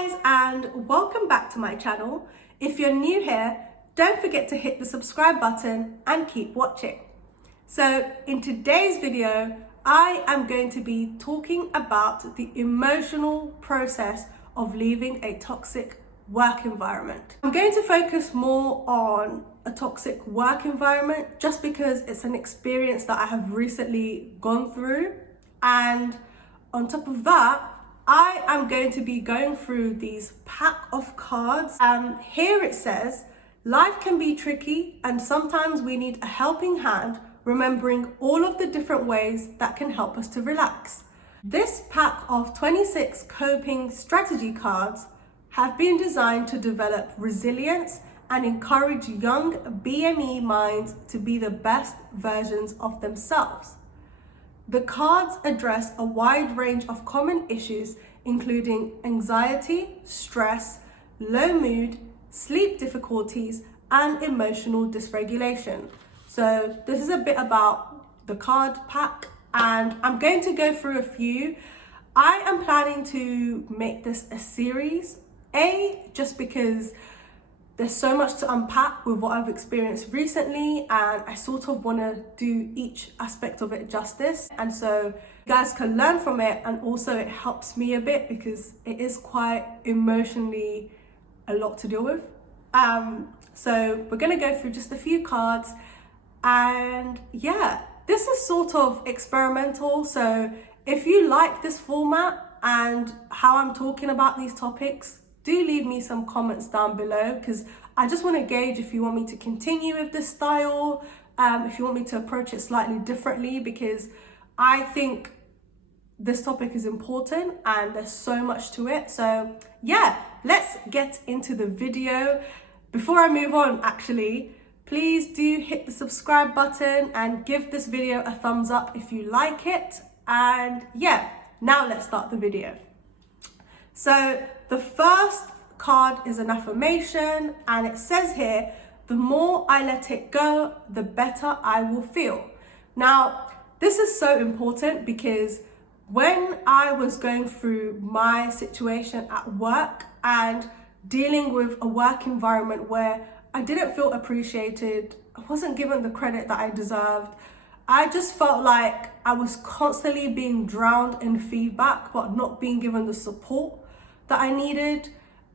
guys, and welcome back to my channel. If you're new here, don't forget to hit the subscribe button and keep watching. So in today's video, I am going to be talking about the emotional process of leaving a toxic work environment. I'm going to focus more on a toxic work environment just because it's an experience that I have recently gone through, and on top of that, I am going to be going through these pack of cards. Here it says, life can be tricky and sometimes we need a helping hand, remembering all of the different ways that can help us to relax. This pack of 26 coping strategy cards have been designed to develop resilience and encourage young BME minds to be the best versions of themselves. The cards address a wide range of common issues, including anxiety, stress, low mood, sleep difficulties, and emotional dysregulation. So this is a bit about the card pack, and I'm going to go through a few. I am planning to make this a series, just because there's so much to unpack with what I've experienced recently, and I sort of want to do each aspect of it justice. And so you guys can learn from it, and also it helps me a bit because it is quite emotionally a lot to deal with. So we're going to go through just a few cards, and yeah, this is sort of experimental. So if you like this format and how I'm talking about these topics, do leave me some comments down below, because I just want to gauge if you want me to continue with this style, if you want me to approach it slightly differently, because I think this topic is important and there's so much to it. So yeah, let's get into the video. Before I move on, actually, please do hit the subscribe button and give this video a thumbs up if you like it. And yeah, now let's start the video. So the first card is an affirmation, and it says here, the more I let it go, the better I will feel. Now, this is so important because when I was going through my situation at work and dealing with a work environment where I didn't feel appreciated, I wasn't given the credit that I deserved, I just felt like I was constantly being drowned in feedback but not being given the support that I needed,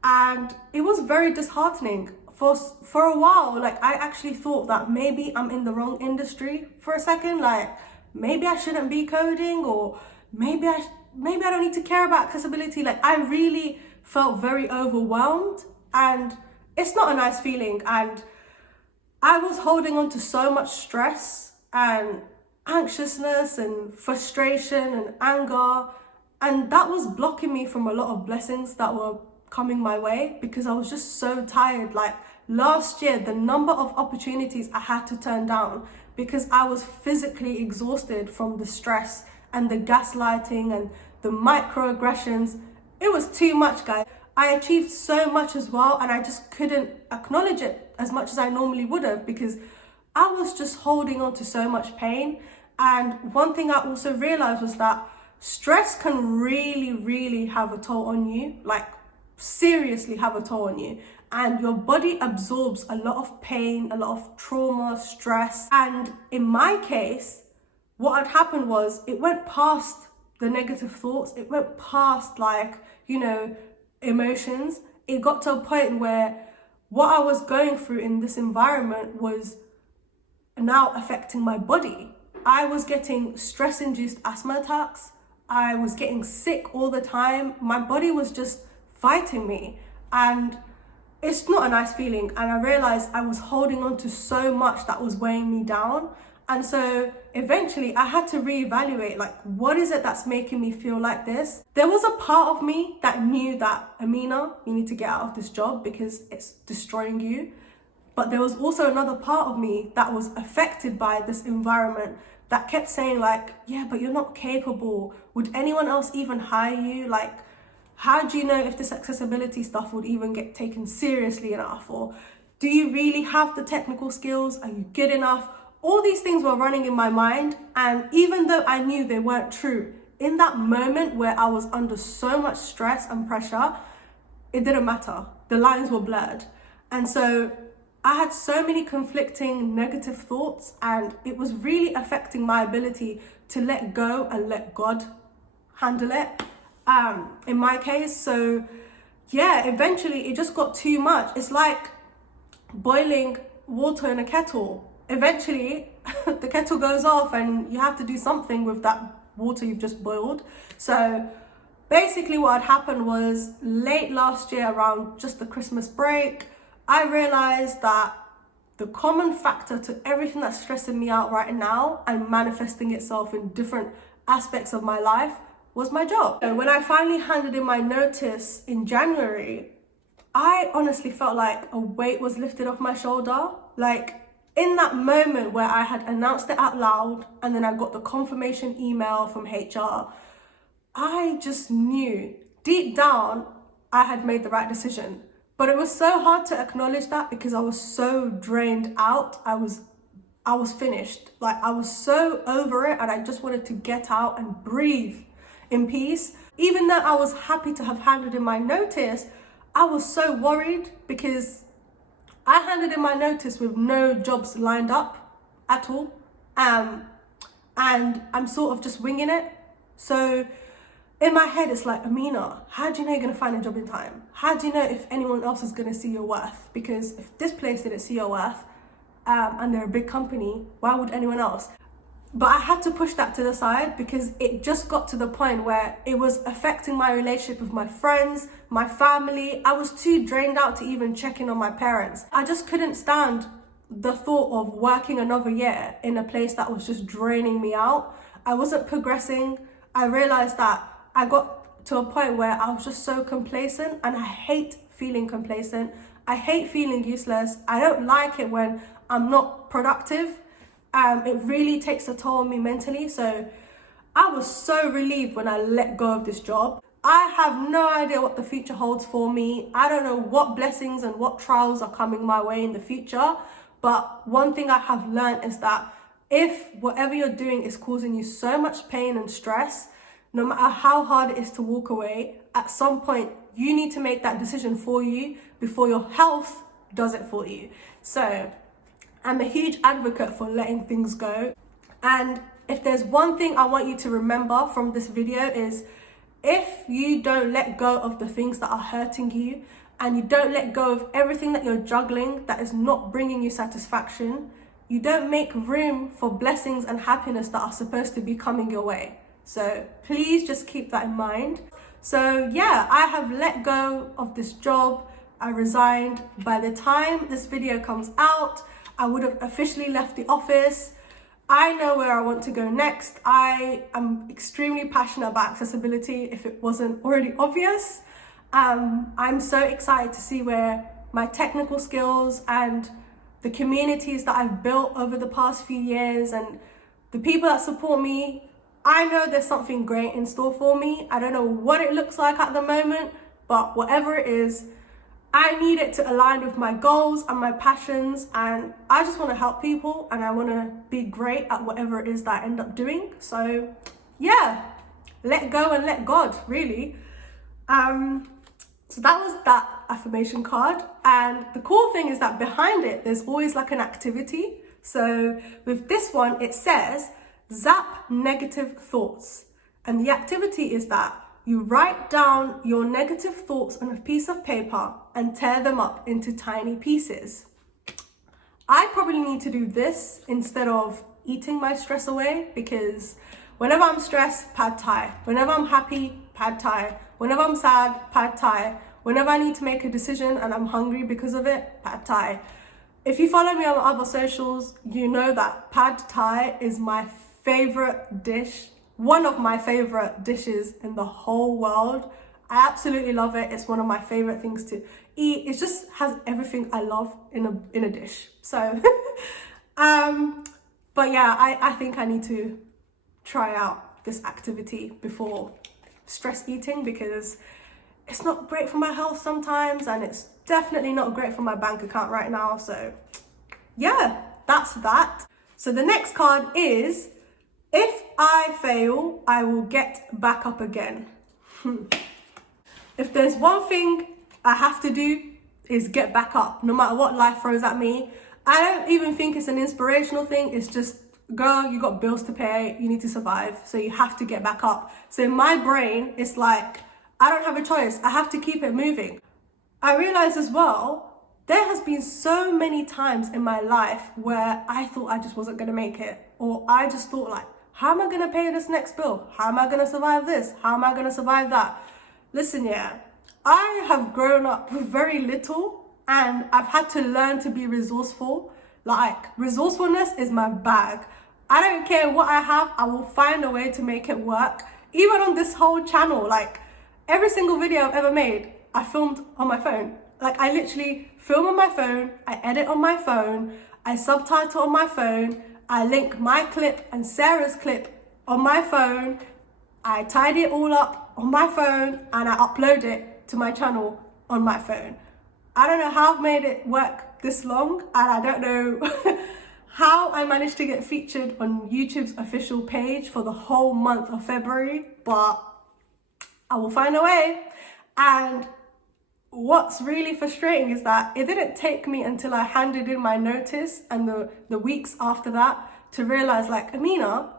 and it was very disheartening. For a while, like, I actually thought that maybe I'm in the wrong industry for a second, like maybe I shouldn't be coding, or maybe I don't need to care about accessibility. Like, I really felt very overwhelmed, and it's not a nice feeling, and I was holding on to so much stress and anxiousness and frustration and anger, and that was blocking me from a lot of blessings that were coming my way because I was just so tired. Like, last year, the number of opportunities I had to turn down because I was physically exhausted from the stress and the gaslighting and the microaggressions. It was too much, guys. I achieved so much as well, and I just couldn't acknowledge it as much as I normally would have because I was just holding on to so much pain. And one thing I also realized was that stress can really have a toll on you, like seriously have a toll on you, and your body absorbs a lot of pain, a lot of trauma, stress. And in my case, what had happened was it went past the negative thoughts, it went past, like, emotions. It got to a point where what I was going through in this environment was now affecting my body. I was getting stress-induced asthma attacks. I was getting sick all the time. My body was just fighting me, and it's not a nice feeling. And I realized I was holding on to so much that was weighing me down. And so eventually I had to reevaluate, like, what is it that's making me feel like this? There was a part of me that knew that, Amina, you need to get out of this job because it's destroying you. But there was also another part of me that was affected by this environment that kept saying, like, yeah, but you're not capable. Would anyone else even hire you? Like, how do you know if this accessibility stuff would even get taken seriously enough? Or do you really have the technical skills? Are you good enough? All these things were running in my mind. And even though I knew they weren't true, in that moment where I was under so much stress and pressure, it didn't matter. The lines were blurred. And so I had so many conflicting negative thoughts, and it was really affecting my ability to let go and let God handle it, in my case. So yeah, eventually it just got too much. It's like boiling water in a kettle. Eventually the kettle goes off and you have to do something with that water you've just boiled. So basically what had happened was, late last year, around just the Christmas break, I realized that the common factor to everything that's stressing me out right now and manifesting itself in different aspects of my life was my job. And when I finally handed in my notice in January, I honestly felt like a weight was lifted off my shoulder. Like, in that moment where I had announced it out loud and then I got the confirmation email from HR, I just knew deep down I had made the right decision. But it was so hard to acknowledge that because I was so drained out. I was finished. Like, I was so over it and I just wanted to get out and breathe in peace. Even though I was happy to have handed in my notice, I was so worried because I handed in my notice with no jobs lined up at all. And I'm sort of just winging it. So in my head, it's like, Amina, how do you know you're going to find a job in time? How do you know if anyone else is going to see your worth? Because if this place didn't see your worth, and they're a big company, why would anyone else? But I had to push that to the side because it just got to the point where it was affecting my relationship with my friends, my family. I was too drained out to even check in on my parents. I just couldn't stand the thought of working another year in a place that was just draining me out. I wasn't progressing. I realized that I got to a point where I was just so complacent, and I hate feeling complacent. I hate feeling useless. I don't like it when I'm not productive. It really takes a toll on me mentally. So I was so relieved when I let go of this job. I have no idea what the future holds for me. I don't know what blessings and what trials are coming my way in the future. But one thing I have learned is that if whatever you're doing is causing you so much pain and stress, no matter how hard it is to walk away, at some point you need to make that decision for you before your health does it for you. So I'm a huge advocate for letting things go. And if there's one thing I want you to remember from this video is, if you don't let go of the things that are hurting you, and you don't let go of everything that you're juggling that is not bringing you satisfaction, you don't make room for blessings and happiness that are supposed to be coming your way. So please just keep that in mind. So yeah, I have let go of this job. I resigned. By the time this video comes out, I would have officially left the office. I know where I want to go next. I am extremely passionate about accessibility, if it wasn't already obvious. I'm so excited to see where my technical skills and the communities that I've built over the past few years and the people that support me, I know there's something great in store for me. I don't know what it looks like at the moment, but whatever it is, I need it to align with my goals and my passions, and I just want to help people and I want to be great at whatever it is that I end up doing. So yeah, let go and let God, really. So that was that affirmation card, and the cool thing is that behind it there's always like an activity. So with this one it says zap negative thoughts, and the activity is that you write down your negative thoughts on a piece of paper and tear them up into tiny pieces. I probably need to do this instead of eating my stress away, because whenever I'm stressed, pad thai. Whenever I'm happy, pad thai. Whenever I'm sad, pad thai. Whenever I need to make a decision and I'm hungry because of it, pad thai. If you follow me on other socials, you know that pad thai is my favorite dish. One of my favorite dishes in the whole world. I absolutely love it. It's one of my favorite things to eat. It just has everything I love in a dish. So, but yeah, I think I need to try out this activity before stress eating, because it's not great for my health sometimes, and it's definitely not great for my bank account right now. So yeah, that's that. So the next card is, if I fail, I will get back up again. If there's one thing I have to do is get back up no matter what life throws at me. I don't even think it's an inspirational thing. It's just, girl, you got bills to pay, you need to survive, so you have to get back up. So in my brain, it's like, I don't have a choice. I have to keep it moving. I realize as well, there has been so many times in my life where I thought I just wasn't going to make it. Or I just thought like, how am I going to pay this next bill? How am I going to survive this? How am I going to survive that? Listen, yeah, I have grown up with very little and I've had to learn to be resourceful. Like, resourcefulness is my bag. I don't care what I have, I will find a way to make it work. Even on this whole channel, like every single video I've ever made, I filmed on my phone. Like, I literally film on my phone, I edit on my phone, I subtitle on my phone, I link my clip and Sarah's clip on my phone, I tidy it all up on my phone, and I upload it to my channel on my phone. I don't know how I've made it work this long, and I don't know how I managed to get featured on YouTube's official page for the whole month of February, but I will find a way. And what's really frustrating is that it didn't take me until I handed in my notice and the weeks after that to realize, like, Amina,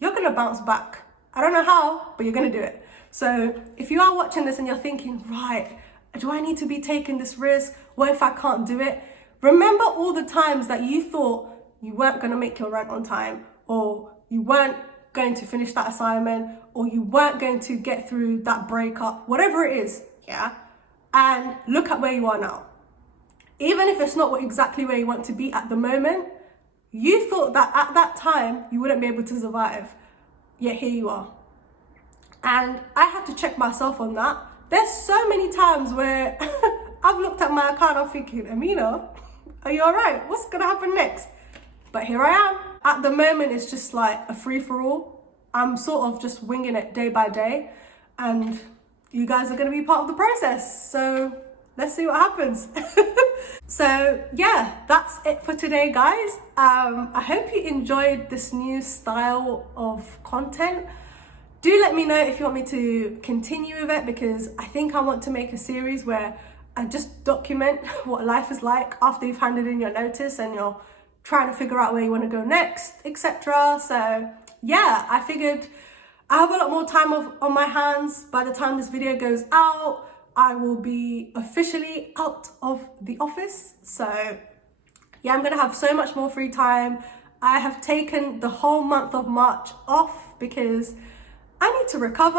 you're gonna bounce back. I don't know how, but you're gonna do it. So if you are watching this and you're thinking, right, do I need to be taking this risk? What if I can't do it? Remember all the times that you thought you weren't gonna make your rent on time, or you weren't going to finish that assignment, or you weren't going to get through that breakup, whatever it is, yeah? And look at where you are now. Even if it's not exactly where you want to be at the moment, you thought that at that time you wouldn't be able to survive, yet here you are. And I had to check myself on that. There's so many times where I've looked at my account, I'm thinking, Amina, are you all right? What's gonna happen next? But here I am. At the moment, it's just like a free-for-all. I'm sort of just winging it day by day, and you guys are gonna be part of the process. So let's see what happens. So yeah, that's it for today, guys. I hope you enjoyed this new style of content. Do let me know if you want me to continue with it, because I think I want to make a series where I just document what life is like after you've handed in your notice and you're trying to figure out where you want to go next, etc. So yeah, I figured I have a lot more time on my hands. By the time this video goes out, I will be officially out of the office. So yeah, I'm gonna have so much more free time. I have taken the whole month of March off because I need to recover.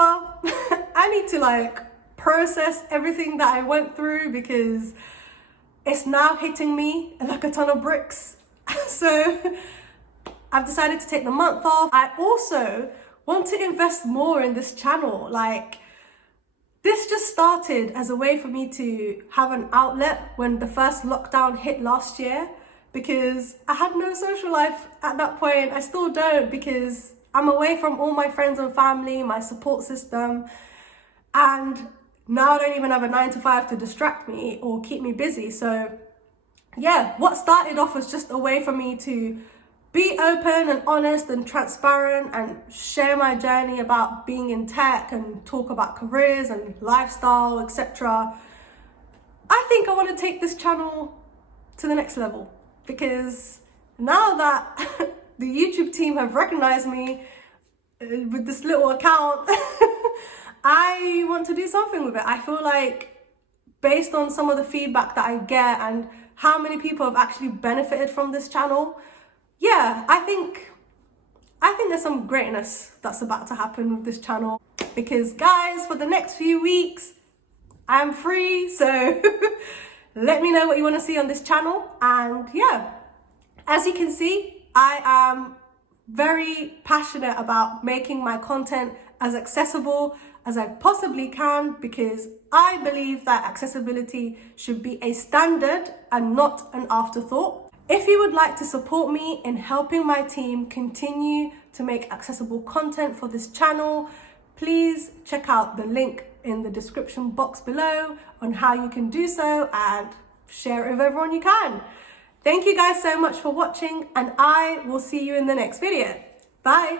I need to like process everything that I went through, because it's now hitting me like a ton of bricks. So I've decided to take the month off. I also want to invest more in this channel. Like, this just started as a way for me to have an outlet when the first lockdown hit last year, because I had no social life at that point. I still don't, because I'm away from all my friends and family, my support system, and now I don't even have a 9-to-5 to distract me or keep me busy. So yeah, what started off was just a way for me to be open and honest and transparent and share my journey about being in tech and talk about careers and lifestyle, etc. I think I want to take this channel to the next level, because now that the YouTube team have recognized me with this little account, I want to do something with it. I feel like, based on some of the feedback that I get and how many people have actually benefited from this channel, yeah, I think there's some greatness that's about to happen with this channel. Because guys, for the next few weeks, I'm free, so let me know what you want to see on this channel. And yeah, as you can see, I am very passionate about making my content as accessible as I possibly can, because I believe that accessibility should be a standard and not an afterthought. If you would like to support me in helping my team continue to make accessible content for this channel, please check out the link in the description box below on how you can do so, and share it with everyone you can. Thank you guys so much for watching, and I will see you in the next video. Bye.